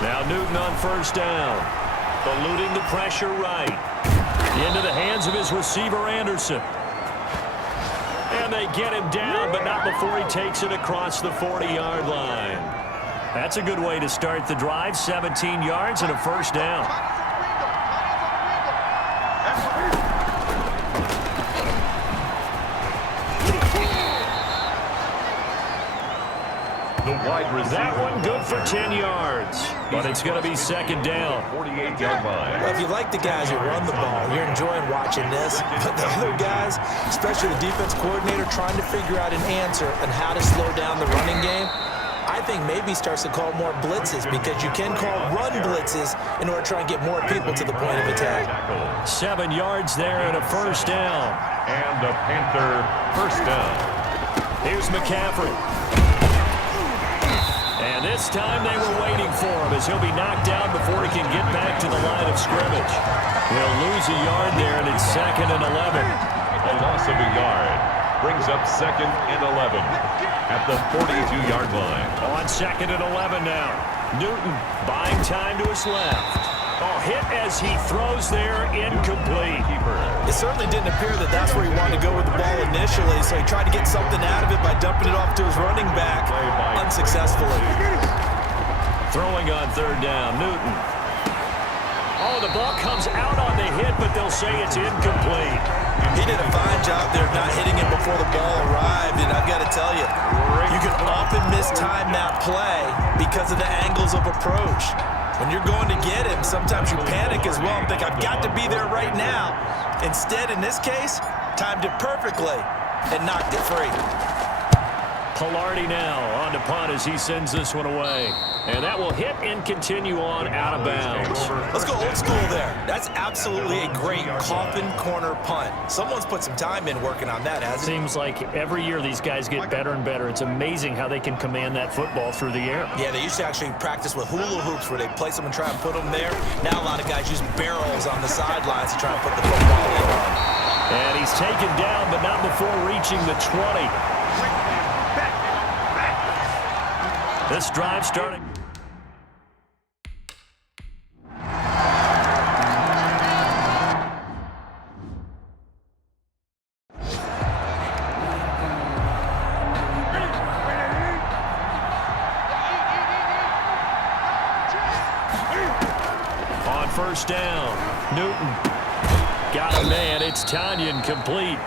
Now Newton on first down. Eluding the pressure right. Into the hands of his receiver, Anderson. And they get him down, but not before he takes it across the 40-yard line. That's a good way to start the drive. 17 yards and a first down. That one good for 10 yards, but it's going to be second down. 48-yard line. Well, if you like the guys who run the ball, you're enjoying watching this. But the other guys, especially the defense coordinator, trying to figure out an answer on how to slow down the running game, I think maybe starts to call more blitzes, because you can call run blitzes in order to try and get more people to the point of attack. 7 yards there and a first down. And a Panther first down. Here's McCaffrey. And this time they were waiting for him, as he'll be knocked down before he can get back to the line of scrimmage. He'll lose a yard there, and it's 2nd and 11. A loss of a yard brings up 2nd and 11 at the 42-yard line. On 2nd and 11 now. Newton buying time to his left. Oh, hit as he throws there, incomplete. It certainly didn't appear that that's where he wanted to go with the ball initially, so he tried to get something out of it by dumping it off to his running back unsuccessfully. Throwing on 3rd down, Newton. Oh, the ball comes out on the hit, but they'll say it's incomplete. He did a fine job there of not hitting it before the ball arrived, and I've got to tell you, you can often mistime that play because of the angles of approach. When you're going to get him, sometimes you panic as well and think, I've got to be there right now. Instead, in this case, timed it perfectly and knocked it free. Pilardi now on to punt as he sends this one away. And that will hit and continue on out of bounds. Let's go old school there. That's absolutely a great coffin corner punt. Someone's put some time in working on that, hasn't it? Seems like every year these guys get better and better. It's amazing how they can command that football through the air. Yeah, they used to actually practice with hula hoops where they place them and try and put them there. Now a lot of guys use barrels on the sidelines to try and put the football in. And he's taken down, but not before reaching the 20. This drive starting. On first down, Newton got a man. It's Tanyan complete.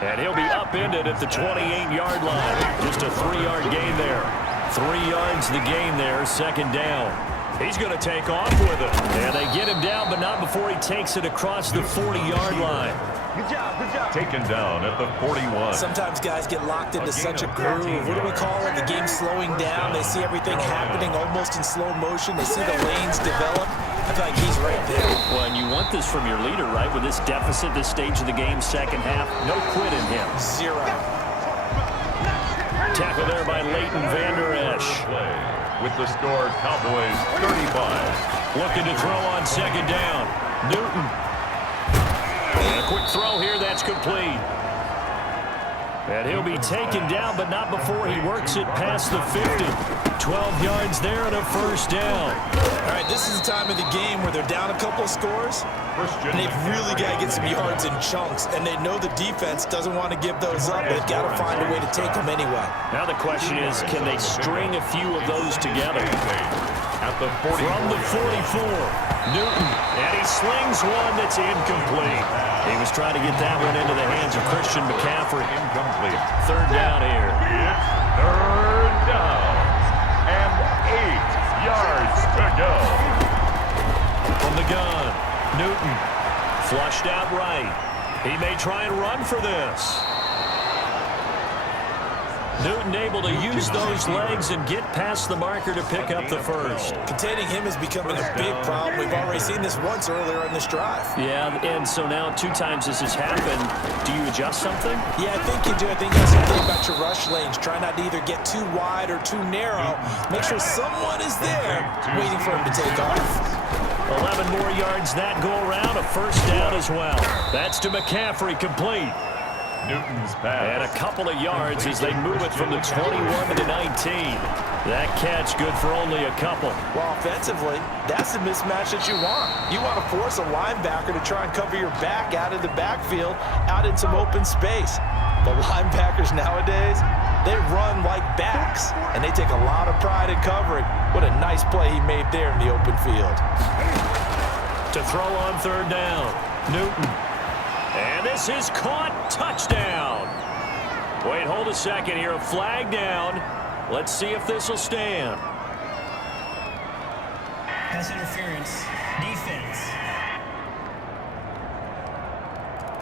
And he'll be upended at the 28-yard line. Just a 3-yard gain there. 3 yards the gain there, second down. He's going to take off with it. And they get him down, but not before he takes it across the 40-yard line. Good job, good job. Taken down at the 41. Sometimes guys get locked into such a groove. What do we call it? The game's slowing down. They see everything happening almost in slow motion. They see the lanes develop. I feel like he's right there. Well, and you want this from your leader, right? With this deficit, this stage of the game, second half, no quit in him. 0. Tackle there by Leighton Vander Esch. With the score, Cowboys 35. Looking to throw on second down. Newton. And a quick throw here, that's complete. And he'll be taken down, but not before he works it past the 50. 12 yards there and a first down. All right, this is the time of the game where they're down a couple of scores, and they've really got to get some yards in chunks, and they know the defense doesn't want to give those up. They've got to find a way to take them anyway. Now the question is, can they string a few of those together? At the 40. From the 44, Newton, and he slings one that's incomplete. He was trying to get that one into the hands of Christian McCaffrey. Incomplete. Third down here. It's third down. And 8 yards to go. From the gun, Newton flushed out right. He may try and run for this. Newton able to use those legs and get past the marker to pick up the first. Containing him is becoming a big problem. We've already seen this once earlier in this drive. Yeah, and so now 2 times this has happened. Do you adjust something? Yeah, I think you do. I think you have to think about your rush lanes. Try not to either get too wide or too narrow. Make sure someone is there waiting for him to take off. 11 more yards that go around, a first down as well. That's to McCaffrey, complete. Newton's pass. And a couple of yards as they move it from the 21 to the 19. That catch good for only a couple. Well, offensively, that's the mismatch that you want. You want to force a linebacker to try and cover your back out of the backfield, out in some open space. But linebackers nowadays, they run like backs, and they take a lot of pride in covering. What a nice play he made there in the open field. To throw on third down, Newton. And this is caught. Touchdown. Wait, hold a second here. A flag down. Let's see if this will stand. Pass interference. Defense.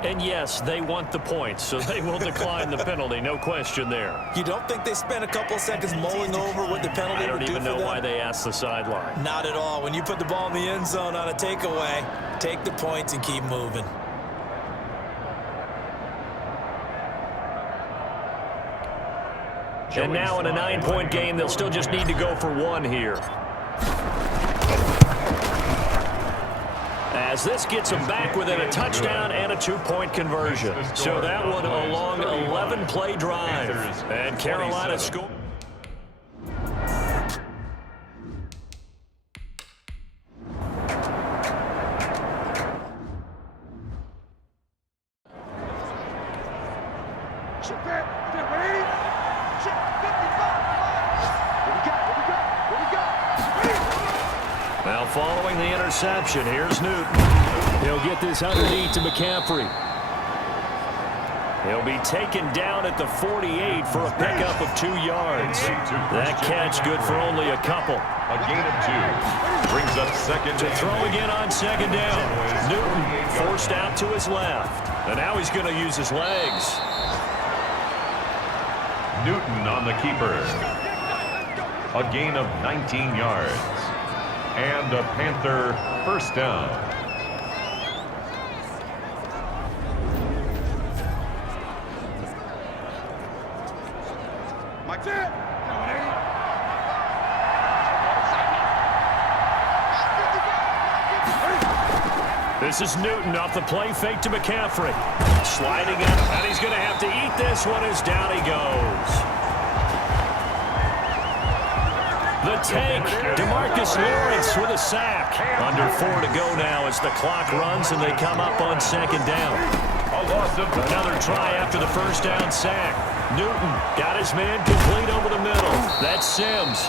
And yes, they want the points, so they will decline the penalty. No question there. You don't think they spent a couple of seconds mulling over what the penalty would do for them? I don't even know why they asked the sideline. Not at all. When you put the ball in the end zone on a takeaway, take the points and keep moving. And now in a 9-point game, they'll still just need to go for one here. As this gets them back within a touchdown and a 2-point conversion. So that one a long 11-play drive. And Carolina scored. Now following the interception, here's Newton. He'll get this underneath to McCaffrey. He'll be taken down at the 48 for a pickup of 2 yards. That catch good for only a couple. A gain of 2. Brings up second. To throw again on second down. Newton forced out to his left. And now he's going to use his legs. Newton on the keeper. A gain of 19 yards. And a Panther first down. This is Newton off the play fake to McCaffrey. Sliding up, and he's going to have to eat this one as down he goes. The tank, DeMarcus Lawrence with a sack. Under 4 to go now as the clock runs and they come up on second down. Another try after the first down sack. Newton got his man complete over the middle. That's Sims.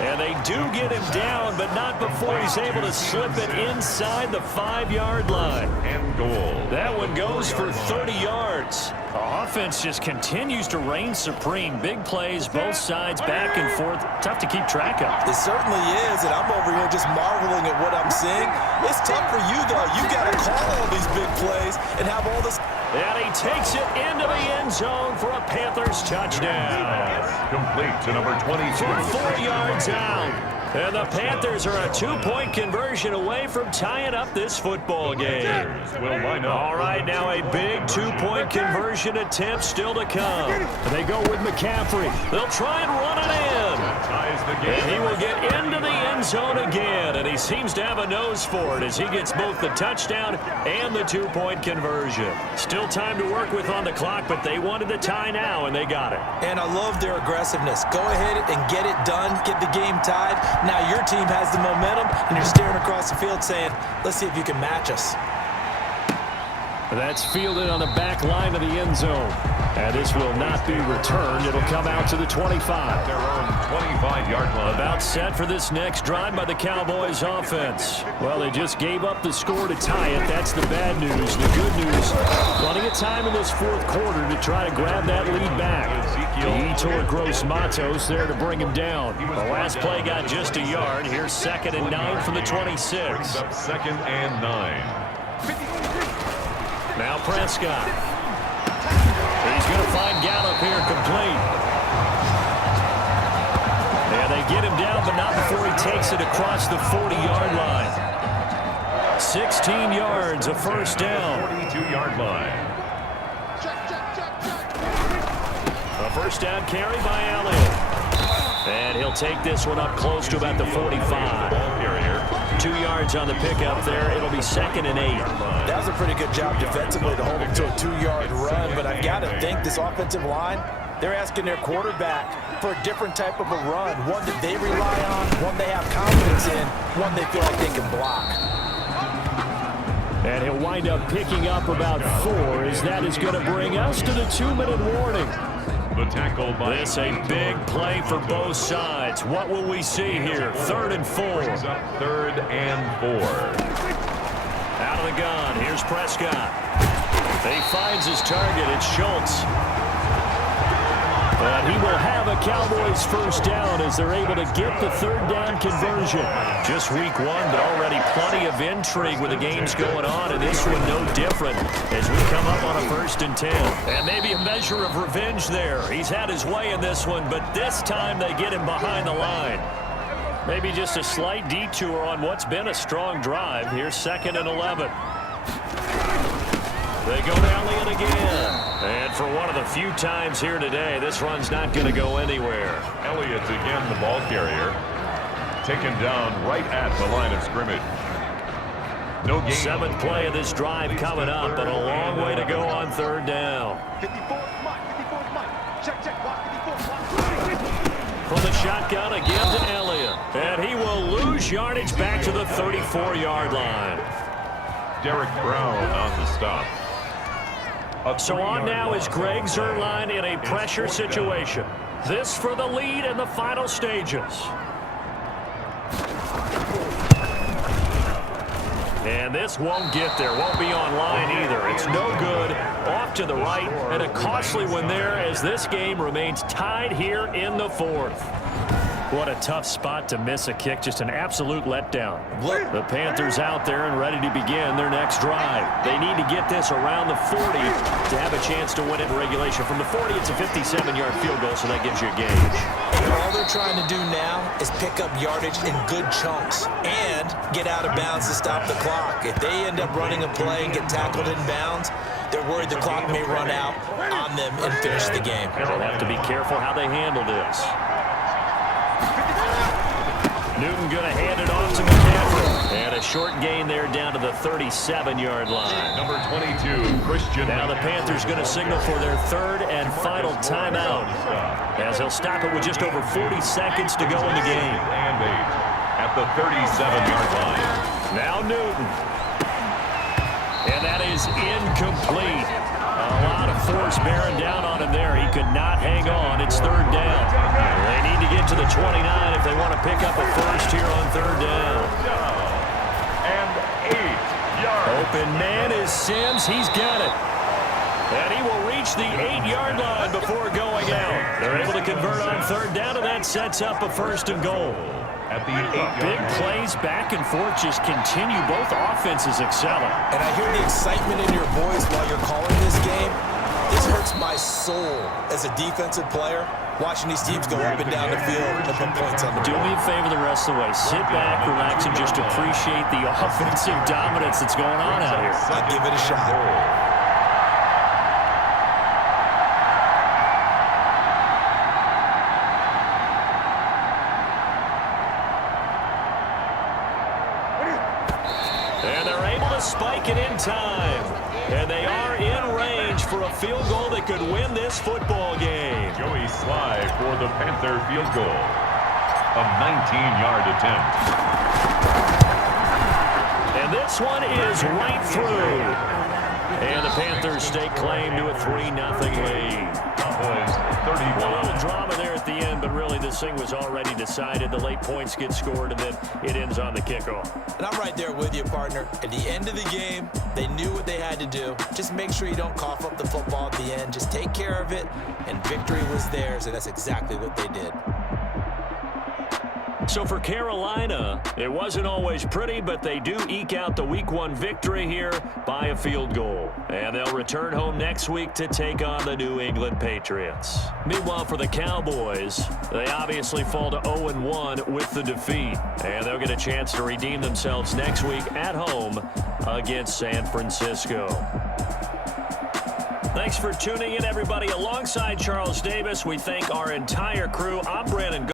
And they do get him down, but not before he's able to slip it inside the 5-yard line. And goal. That one goes for 30 yards. The offense just continues to reign supreme. Big plays, both sides, back and forth. Tough to keep track of. It certainly is, and I'm over here just marveling at what I'm seeing. It's tough for you, though. You got to call all these big plays and have all this. And he takes it into the end zone for a Panthers touchdown. Complete to number 22. For 4 yards out. And the Panthers are a 2-point conversion away from tying up this football game. Will line up. All right, now a big 2-point conversion attempt still to come. They go with McCaffrey. They'll try and run it in. And he will get into the end zone again. And he seems to have a nose for it as he gets both the touchdown and the 2-point conversion. Still time to work with on the clock, but they wanted the tie now, and they got it. And I love their aggressiveness. Go ahead and get it done. Get the game tied. Now your team has the momentum, and you're staring across the field saying, let's see if you can match us. That's fielded on the back line of the end zone. And this will not be returned. It'll come out to the 25. Their own 25-yard line. About set for this next drive by the Cowboys offense. Well, they just gave up the score to tie it. That's the bad news. The good news, plenty of time in this fourth quarter to try to grab that lead back. Yetur Gross-Matos there to bring him down. The last play got just a yard. Here's 2nd and 9 from the 26. Brings up 2nd and 9. Now Prescott. He's going to find Gallup here complete. And they get him down, but not before he takes it across the 40-yard line. 16 yards, a first down. 42-yard line. A first down carry by Elliott. And he'll take this one up close to about the 45. Ball carrier. 2 yards on the pickup there. It'll be 2nd and 8. That was a pretty good job defensively to hold him to a 2-yard run, but I've got to think this offensive line, they're asking their quarterback for a different type of a run, one that they rely on, one they have confidence in, one they feel like they can block. And he'll wind up picking up about 4, as that is going to bring us to the 2-minute warning. The tackle by This a big play for both sides. What will we see here? 3rd and 4. up 3rd and 4. Out of the gun. Here's Prescott. He finds his target. It's Schultz. And he will have a Cowboys first down as they're able to get the 3rd down conversion. Just week 1, but already plenty of intrigue with the games going on, and this one no different as we come up on a 1st and 10. And maybe a measure of revenge there. He's had his way in this one, but this time they get him behind the line. Maybe just a slight detour on what's been a strong drive. Here's 2nd and 11. They go to Elliott again. And for one of the few times here today, this run's not going to go anywhere. Elliott again, the ball carrier. Taken down right at the line of scrimmage. No gain. 7th play of this drive coming up, but a long way to go on 3rd down. From the shotgun again to Elliott. And he will lose yardage back to the 34-yard line. Derek Brown on the stop. So on now is Greg Zuerlein in a pressure situation. This for the lead in the final stages. And this won't get there, won't be online either. It's no good, off to the right, and a costly one there as this game remains tied here in the 4th. What a tough spot to miss a kick, just an absolute letdown. The Panthers out there and ready to begin their next drive. They need to get this around the 40 to have a chance to win it in regulation. From the 40, it's a 57-yard field goal, so that gives you a gauge. And all they're trying to do now is pick up yardage in good chunks and get out of bounds to stop the clock. If they end up running a play and get tackled in bounds, they're worried the clock may run out on them and finish the game. They'll have to be careful how they handle this. Newton going to hand it off to McCaffrey. And a short gain there down to the 37-yard line. Number 22, Christian. Now the Panthers going to signal for their 3rd and final timeout, as they'll stop it with just over 40 seconds to go in the game. And 8 at the 37-yard line. Now Newton. And that is incomplete. A lot of force bearing down on him there. He could not hang on. It's 3rd down. They need to get to the 29 if they want to pick up a first here on 3rd down. And 8 yards. Open man is Sims. He's got it. And he will reach the 8-yard line before going out. They're able to convert on 3rd down, and that sets up a 1st and goal. At the 8-yard Big plays back and forth just continue. Both offenses excelling. And I hear the excitement in your voice while you're calling this game. This hurts my soul as a defensive player, watching these teams go up and down the field and put points on the Do board. me a favor the rest of the way. Sit back, relax, and just appreciate the offensive dominance that's going on out here. I'll give it a shot. And they're able to spike it in time. And they are in range for a field goal that could win this football game. Joey Sly for the Panther field goal. A 19-yard attempt. And this one is right through. And the Panthers stake claim to a 3-0 lead. Cowboys A 31. little drama there at the end, but really this thing was already decided. The late points get scored, and then it ends on the kickoff. And I'm right there with you, partner. At the end of the game, they knew what they had to do. Just make sure you don't cough up the football at the end. Just take care of it, and victory was theirs, and that's exactly what they did. So for Carolina, it wasn't always pretty, but they do eke out the Week 1 victory here by a field goal. And they'll return home next week to take on the New England Patriots. Meanwhile, for the Cowboys, they obviously fall to 0-1 with the defeat. And they'll get a chance to redeem themselves next week at home against San Francisco. Thanks for tuning in, everybody. Alongside Charles Davis, we thank our entire crew. I'm Brandon